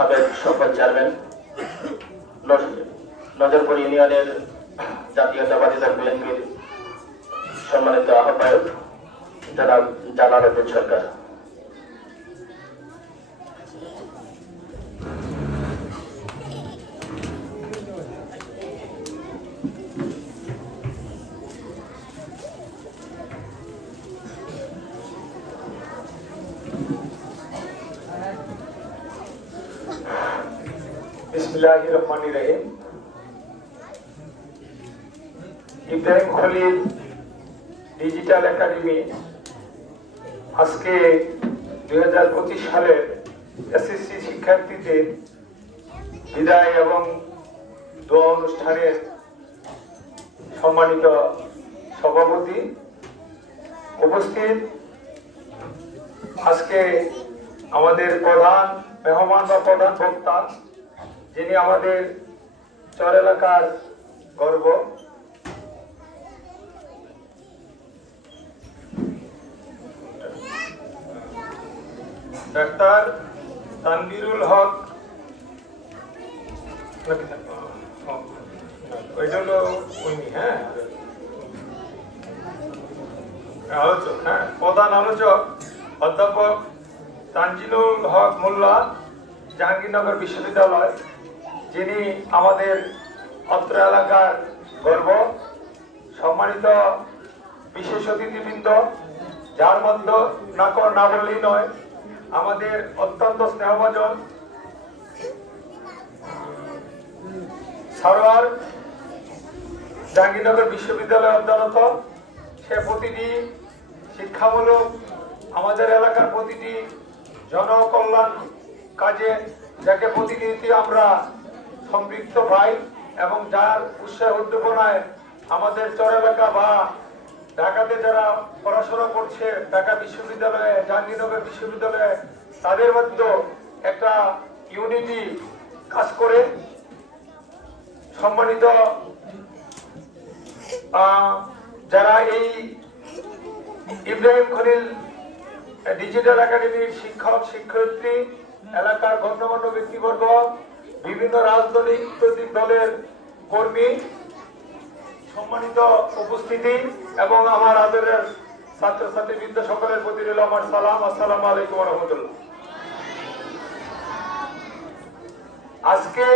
সাবেক সফল চেয়ারম্যান, নজরপুর ইউনিয়নের জাতীয়তাবাদী দল বিএনপির সম্মানিত আহ্বায়ক জনাব জালালউদ্দিন সরকার। বিসমিল্লাহির রহমানির রহিম। ইব্রাহিম খলিল ডিজিটাল একাডেমি আজকে 2025 সালের এসএসসি শিক্ষার্থীদের বিদায় এবং দোয়া অনুষ্ঠানের সম্মানিত সভাপতি উপস্থিত, আজকে আমাদের প্রধান মেহমান বা প্রধান বক্তা, যিনি আমাদের চর এলাকার গর্ব, ডাক্তার তানভীরুল হক। ওইটা হলো উনি, আলোচক, প্রধান আলোচক অধ্যাপক তানজিলুল হক মোল্লা, জাহাঙ্গীরনগর বিশ্ববিদ্যালয়, যিনি আমাদের অত্র এলাকার গর্ব। সম্মানিত বিশেষ অতিথিবৃন্দ, যার মধ্যে না বললেই নয়, আমাদের অত্যন্ত স্নেহভাজন সারোয়ার জাহাঙ্গীরনগর বিশ্ববিদ্যালয়ে অধ্যয়নরত। সে প্রতিটি শিক্ষামূলক আমাদের এলাকার প্রতিটি জনকল্যাণ কাজে, যাকে প্রতিনিধি আমরা সম্পৃক্ত পাই এবং যার উৎসাহ উদ্দীপনায় আমাদের চর এলাকা বা ঢাকাতে যারা পড়াশোনা করছে, ঢাকা বিশ্ববিদ্যালয়ে, জাহাঙ্গীরনগর বিশ্ববিদ্যালয়ে, তাদের মধ্যে একটা ইউনিটি কাজ করে। সম্মানিত যারা এই ইব্রাহিম খলিল ডিজিটাল একাডেমির শিক্ষক শিক্ষয়িত্রী, এলাকার গণ্যমান্য ব্যক্তিবর্গ, বিভিন্ন রাজনৈতিক দলের কর্মী, সম্মানিত উপস্থিতি এবং আমার আদরের ছাত্রছাত্রীবৃন্দ, সকলের প্রতি রইল আমার সালাম। আসসালামু আলাইকুম ওয়া রাহমাতুল্লাহ। আজকে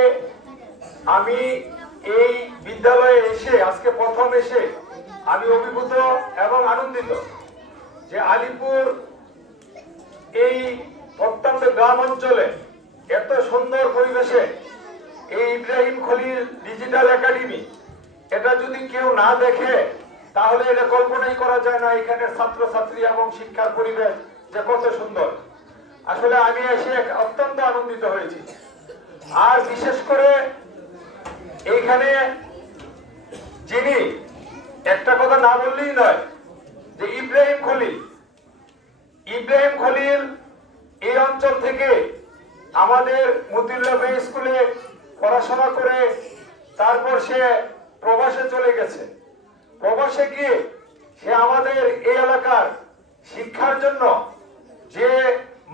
আমি এই বিদ্যালয়ে এসে, আজকে প্রথম এসে আমি অভিভূত এবং আনন্দিত যে আলিপুর এই প্রত্যন্ত গ্রাম অঞ্চলে এত সুন্দর পরিবেশে এই ইব্রাহিম খলিল ডিজিটাল একাডেমি, এটা যদি কেউ না দেখে তাহলে এটা কল্পনাই করা যায় না এখানের ছাত্রছাত্রী এবং শিক্ষার পরিবেশ যে কত সুন্দর। আসলে আমি এসে অত্যন্ত আনন্দিত হয়েছি। আর বিশেষ করে এইখানে যিনি, একটা কথা না বললেই নয়, যে ইব্রাহিম খলিল এই অঞ্চল থেকে আমাদের মতিউল্লাহ ভাই স্কুলে পড়াশোনা করে তারপর সে প্রবাসে চলে গেছে। প্রবাসে গিয়ে সে আমাদের এই এলাকার শিক্ষার জন্য যে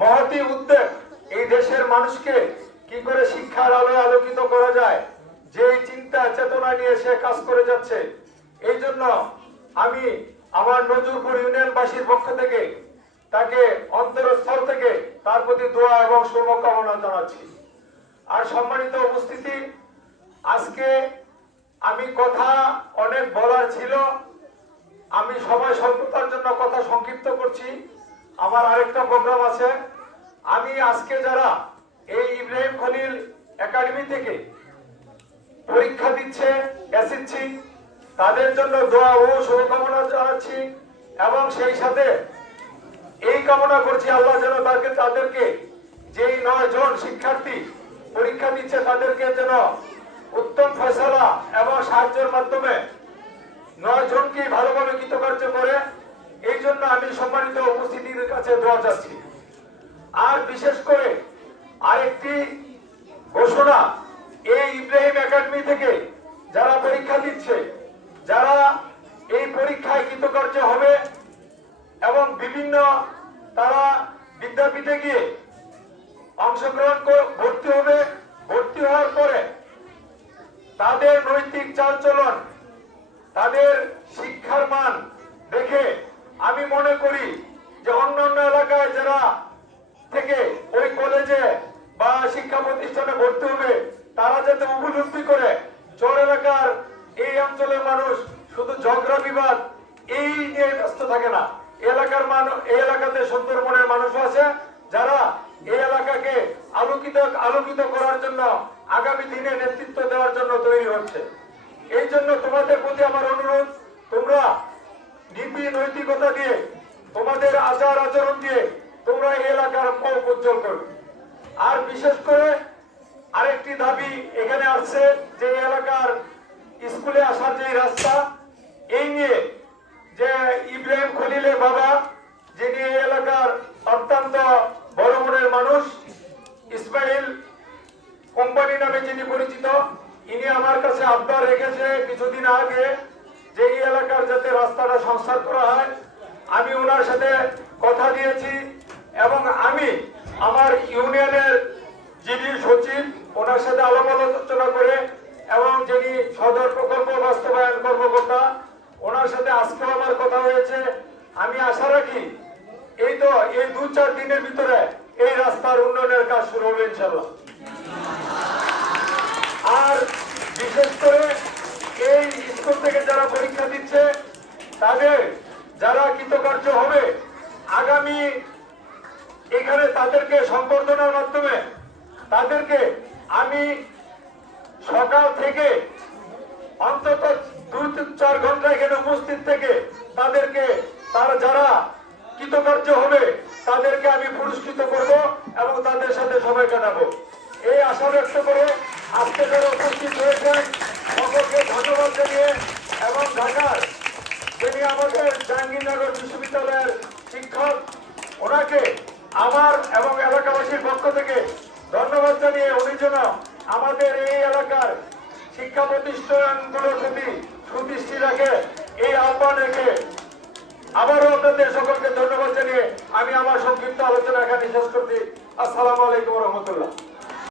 মহতি উদ্যোগ, এই দেশের মানুষকে কি করে শিক্ষার আলোয় আলোকিত করা যায়, যে চিন্তা চেতনা নিয়ে সে কাজ করে যাচ্ছে, এই জন্য আমি আমার নজরপুর ইউনিয়নবাসীর পক্ষ থেকে তাকে অন্তরস্থল থেকে তার প্রতি দোয়া এবং শুভকামনা জানাচ্ছি। আর সম্মানিত উপস্থিতি, আজকে আমি কথা অনেক বলার ছিল, আমি সময় স্বল্পতার জন্য কথা সংক্ষিপ্ত করছি। আমার আরেকটা প্রোগ্রাম আছে। আমি আজকে যারা এই ইব্রাহিম খলিল একাডেমি থেকে পরীক্ষা দিচ্ছে এসএসসি, তাদের জন্য দোয়া ও শুভকামনা জানাচ্ছি এবং সেই সাথে এই কামনা করছি আল্লাহ যেন তাদেরকে, যেই 9 জন শিক্ষার্থী পরীক্ষা দিচ্ছে, তাদেরকে যেন উত্তম ফয়সালা এবং সাহায্যের মাধ্যমে 9 জনকে ভালোভাবে কৃতকার্য করে। এই জন্য আমি সম্মানিত উপস্থিতির কাছে দোয়া চাচ্ছি। আর বিশেষ করে আরেকটি ঘোষণা, এই ইব্রাহিম একাডেমি থেকে যারা পরীক্ষা দিচ্ছে, যারা এই পরীক্ষায় কৃতকার্য হবে এবং বিভিন্ন তারা বিদ্যাপীঠে গিয়ে ভর্তি হবে। ভর্তি হওয়ার পরে তাদের নৈতিক চালচলন, তাদের শিক্ষার মান দেখে আমি মনে করি যে অন্যান্য এলাকায় যারা থেকে ওই কলেজে বা শিক্ষা প্রতিষ্ঠানে ভর্তি হবে তারা যাতে উপলব্ধি করে চর এলাকার এই অঞ্চলের মানুষ শুধু ঝগড়া বিবাদ এই নিয়ে ব্যস্ত থাকে না। এলাকার মানুষ, এই এলাকাতে সুন্দর মনের মানুষ আছে যারা এই এলাকাকে আলোকিত করার জন্য আগামী দিনে নেতৃত্ব দেওয়ার জন্য তৈরি হচ্ছে। এই জন্য তোমাদের প্রতি আমার অনুরোধ, তোমরা নীতি নৈতিকতা দিয়ে, তোমাদের আচার আচরণ দিয়ে তোমরা এই এলাকার মুখ উজ্জ্বল করবে। আর বিশেষ করে আরেকটি দাবি এখানে আসছে যে এই এলাকার স্কুলে আসার যে রাস্তা, এই নিয়ে যে ইব্রাহিম খলিলের বাবা, যিনি এই এলাকার অত্যন্ত বড় মনের মানুষ, ইসমাইল কোম্পানি নামে যিনি পরিচিত, ইনি আমার কাছে আবদার রেখেছে কিছুদিন আগে যে এই এলাকার যাতে রাস্তাটা সংস্কার করা হয়। আমি ওনার সাথে কথা দিয়েছি এবং আমি আমার ইউনিয়নের যিনি সচিব ওনার সাথে আলাপ আলোচনা করে এবং যিনি সদর প্রকল্প বাস্তবায়ন কর্মকর্তা ওনার সাথে আজকেও আমার কথা হয়েছে। আমি আশা রাখি এই 2-4 দিনের ভিতরে এই রাস্তার উন্নয়নের কাজ শুরু হবে ইনশাল্লাহ। আর বিশেষ করে এই স্কুল থেকে যারা পরীক্ষা দিচ্ছে তাদের যারা কৃতকার্য হবে আগামী এখানে তাদেরকে সম্বর্ধনার মাধ্যমে তাদেরকে আমি সকাল থেকে অন্তত 2-4 ঘন্টা এখানে উপস্থিত থেকে তাদেরকে তারা যারা কৃতকার্য হবে তাদেরকে আমি পুরস্কৃত করব এবং তাদের সাথে সময় কাটাবো। এই আশা ব্যক্ত করে আজকে যারা উপস্থিত হয়েছেন সকলকে ধন্যবাদ জানিয়ে এবং ঢাকার যিনি আমাদের জাহাঙ্গীরনগর বিশ্ববিদ্যালয়ের শিক্ষক ওনাকে আমার এবং এলাকাবাসীর পক্ষ থেকে ধন্যবাদ জানিয়ে উনি যেন আমাদের এই এলাকার শিক্ষা প্রতিষ্ঠানগুলোর প্রতি সুদৃষ্টি রাখে এই আহ্বান রেখে আবারও আপনাদের সকলকে ধন্যবাদ জানিয়ে আমি আমার সংক্ষিপ্ত আলোচনা এখানে শেষ করছি। আসসালামু আলাইকুম রহমতুল্লাহ।